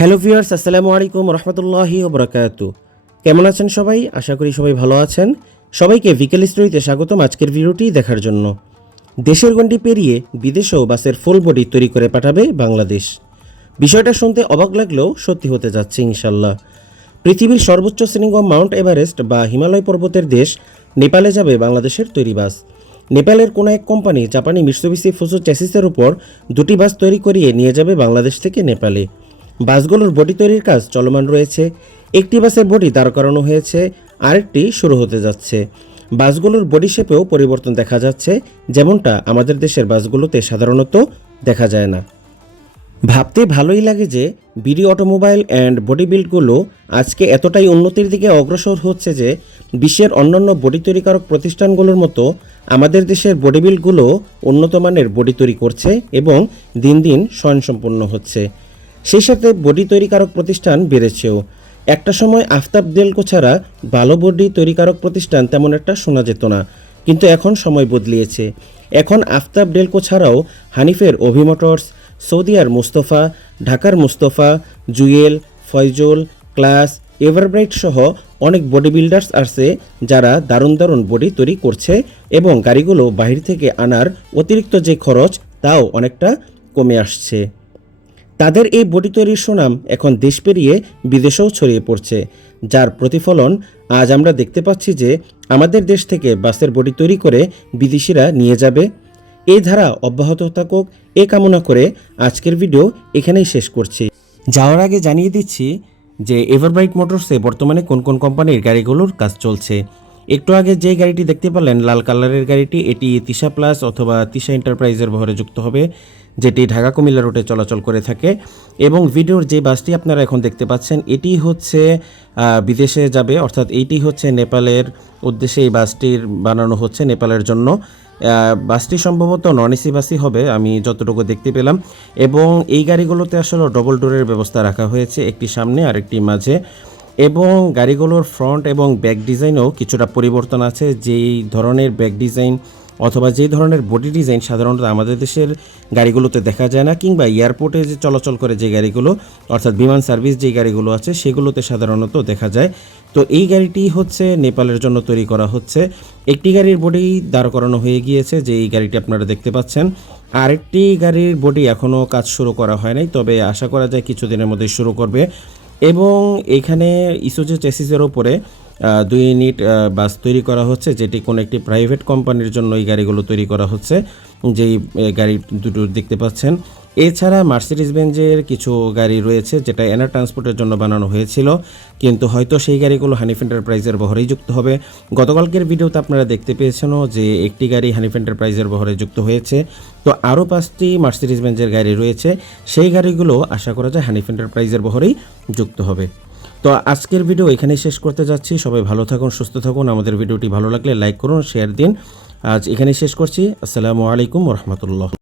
Hello viewers, আসসালামু আলাইকুম রহমতুল্লাহি ওবরাকাতু কেমন আছেন সবাই? আশা করি সবাই ভালো আছেন। সবাইকে বিকেল স্টোরিতে স্বাগতম আজকের ভিডিওটি দেখার জন্য। দেশের গণ্ডি পেরিয়ে বিদেশেও বাসের ফুল বডি তৈরি করে পাঠাবে বাংলাদেশ। বিষয়টা শুনতে অবাক লাগলেও সত্যি হতে যাচ্ছে ইনশাল্লাহ। পৃথিবীর সর্বোচ্চ শৃঙ্গ মাউন্ট এভারেস্ট বা হিমালয় পর্বতের দেশ, নেপালে যাবে বাংলাদেশের তৈরি বাস। নেপালের কোনো এক কোম্পানি জাপানি মিটসুবিসি ফুসু চ্যাসিসের উপর দুটি বাস তৈরি করিয়ে নিয়ে যাবে বাংলাদেশ থেকে নেপালে। বাসগুলোর বডি তৈরির কাজ চলমান রয়েছে। একটি বাসের বডি দাঁড় করানো হয়েছে, আরেকটি শুরু হতে যাচ্ছে। বাসগুলোর বডি শেপেও পরিবর্তন দেখা যাচ্ছে, যেমনটা আমাদের দেশের বাসগুলোতে সাধারণত দেখা যায় না। ভাবতে ভালোই লাগে যে বিডি অটোমোবাইল অ্যান্ড বডি বিল্ডগুলো আজকে এতটাই উন্নতির দিকে অগ্রসর হচ্ছে যে বিশ্বের অন্যান্য বডি তৈরিকারক প্রতিষ্ঠানগুলোর মতো আমাদের দেশের বডি বিল্ডগুলো উন্নত মানের বডি তৈরি করছে এবং দিন দিন স্বয়ংসম্পূর্ণ হচ্ছে। সেই সাথে বডি তৈরিকারক প্রতিষ্ঠান বেড়েছেও। একটা সময় আফতাব দেলকো ছাড়া ভালো বডি তৈরিকারক প্রতিষ্ঠান তেমন একটা শোনা যেত না, কিন্তু এখন সময় বদলিয়েছে। এখন আফতাব ডেলকো ছাড়াও হানিফের অভিমোটরস সৌদিয়ার মুস্তফা, ঢাকার মুস্তফা, জুয়েল, ফয়জল, ক্লাস, এভারব্রাইট সহ অনেক বডি বিল্ডার্স আছে যারা দারুণ দারুণ বডি তৈরি করছে এবং গাড়িগুলো বাহির থেকে আনার অতিরিক্ত যে খরচ তাও অনেকটা কমে আসছে। তাদের এই বটি তৈরির সুনাম এখন দেশ পেরিয়ে বিদেশেও ছড়িয়ে পড়ছে, যার প্রতিফলন আজ আমরা দেখতে পাচ্ছি যে আমাদের দেশ থেকে বাসের বটি তৈরি করে বিদেশিরা নিয়ে যাবে। এই ধারা অব্যাহত থাকুক, এ কামনা করে আজকের ভিডিও এখানেই শেষ করছি। যাওয়ার আগে জানিয়ে দিচ্ছি যে এভারবাইট মোটরসে বর্তমানে কোন কোন কোম্পানির গাড়িগুলোর কাজ চলছে। একটু আগে যে গাড়িটি দেখতে পারলেন, লাল কালারের গাড়িটি, এটি তিশা প্লাস অথবা তিশা এন্টারপ্রাইজের ভরে যুক্ত হবে, যেটি ঢাকা কুমিল্লা রুটে চলাচল করে থাকে। এবং ভিডিওর যে বাসটি আপনারা এখন দেখতে পাচ্ছেন, এটি হচ্ছে বিদেশে যাবে, অর্থাৎ এইটি হচ্ছে নেপালের উদ্দেশ্যে এই বাসটির বানানো হচ্ছে নেপালের জন্য। বাসটি সম্ভবত নন এসি বাসই হবে, আমি যতটুকু দেখতে পেলাম। এবং এই গাড়িগুলোতে আসলে ডবল ডোরের ব্যবস্থা রাখা হয়েছে, একটি সামনে আর একটি মাঝে। এবং গাড়িগুলোর ফ্রন্ট এবং ব্যাক ডিজাইনেও কিছুটা পরিবর্তন আছে। যেই ধরনের ব্যাক ডিজাইন অথবা যেই ধরনের বডি ডিজাইন সাধারণত আমাদের দেশের গাড়িগুলোতে দেখা যায় না, কিংবা এয়ারপোর্টে যে চলাচল করে যে গাড়িগুলো, অর্থাৎ বিমান সার্ভিস যে গাড়িগুলো আছে, সেগুলোতে সাধারণত দেখা যায়। তো এই গাড়িটি হচ্ছে নেপালের জন্য তৈরি করা হচ্ছে। একটি গাড়ির বডি দাঁড় করানো হয়ে গিয়েছে, যে এই গাড়িটি আপনারা দেখতে পাচ্ছেন। আরেকটি গাড়ির বডি এখনও কাজ শুরু করা হয় নাই, তবে আশা করা যায় কিছুদিনের মধ্যে শুরু করবে। এবং এখানে ইসোজে চেসিসের ওপরে দুই ইউনিট বাস তৈরি করা হচ্ছে, যেটি কোনো একটি প্রাইভেট কোম্পানির জন্য এই গাড়িগুলো তৈরি করা হচ্ছে, যেই গাড়ি দুটো দেখতে পাচ্ছেন। এছাড়া মার্সিডিজ বেঞ্জের কিছু গাড়ি রয়েছে, যেটা এনার ট্রান্সপোর্টের জন্য বানানো হয়েছিল, কিন্তু হয়তো সেই গাড়িগুলো হানিফ এন্টারপ্রাইজের বহরেই যুক্ত হবে। গতকালকের ভিডিওতে আপনারা দেখতে পেয়েছেনও যে একটি গাড়ি হানিফ এন্টারপ্রাইজের বহরে যুক্ত হয়েছে। তো আরও পাঁচটি মার্সিডিস বেঞ্জের গাড়ি রয়েছে, সেই গাড়িগুলো আশা করা যায় হানিফ এন্টারপ্রাইজের বহরেই যুক্ত হবে। তো আজকের ভিডিও এখানেই শেষ করতে যাচ্ছি। সবাই ভালো থাকুন, সুস্থ থাকুন। আমাদের ভিডিওটি ভালো লাগলে লাইক করুন শেয়ার দিন। আজ এখানেই শেষ করছি। আসসালামু আলাইকুম রহমতুল্লাহ।